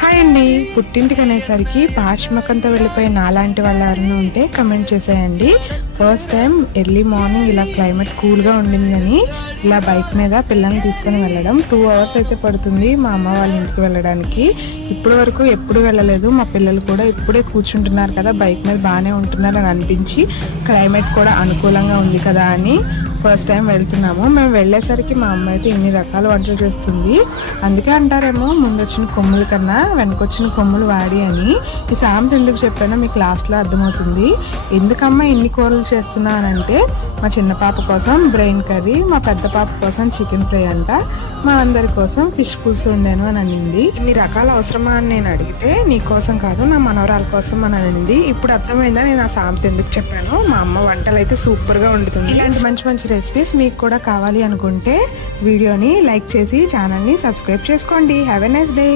Hi అండి. పుట్టింటికి అనేసరికి పాచిమకంతో వెళ్ళిపోయి నాలాంటి వాళ్ళు ఎవరైనా ఉంటే కమెంట్ చేసేయండి. ఫస్ట్ టైం ఎర్లీ మార్నింగ్ ఇలా క్లైమేట్ కూల్గా ఉండిందని ఇలా బైక్ మీద పిల్లల్ని తీసుకొని వెళ్ళడం 2 hours అయితే పడుతుంది మా అమ్మ వాళ్ళ ఇంటికి వెళ్ళడానికి. ఇప్పటి వరకు ఎప్పుడు వెళ్ళలేదు. మా పిల్లలు కూడా ఇప్పుడే కూర్చుంటున్నారు కదా, బైక్ మీద బాగానే ఉంటున్నారు అని అనిపించి క్లైమేట్ కూడా అనుకూలంగా ఉంది కదా అని ఫస్ట్ టైం వెళ్తున్నాము. మేము వెళ్ళేసరికి మా అమ్మ అయితే ఇన్ని రకాల వంటలు చేస్తుంది. అందుకే అంటారేమో ముందొచ్చిన కొమ్ముల కన్నా వెనకొచ్చిన కొమ్ములు వాడి అని. ఈ సామెత ఎందుకు చెప్పానో మీకు లాస్ట్లో అర్థమవుతుంది. ఎందుకమ్మా ఇన్ని కూరలు చేస్తున్నానంటే మా చిన్న పాప కోసం బ్రెయిన్ కర్రీ, మా పెద్ద పాప కోసం చికెన్ ఫ్రై అంట, మా అందరి కోసం ఫిష్ పులుసు వండాను అని అనింది. ఇన్ని రకాల అవసరమా అని నేను అడిగితే నీ కోసం కాదు నా మనవరాల కోసం అని అనింది. ఇప్పుడు అర్థమైందా నేను ఆ సామెత ఎందుకు చెప్పాను. మా అమ్మ వంటలు అయితే సూపర్గా వండుతుంది. ఇలాంటి మంచి మంచి రెసిపీస్ మీకు కూడా కావాలి అనుకుంటే వీడియోని లైక్ చేసి ఛానల్ని సబ్స్క్రైబ్ చేసుకోండి. Have a nice day.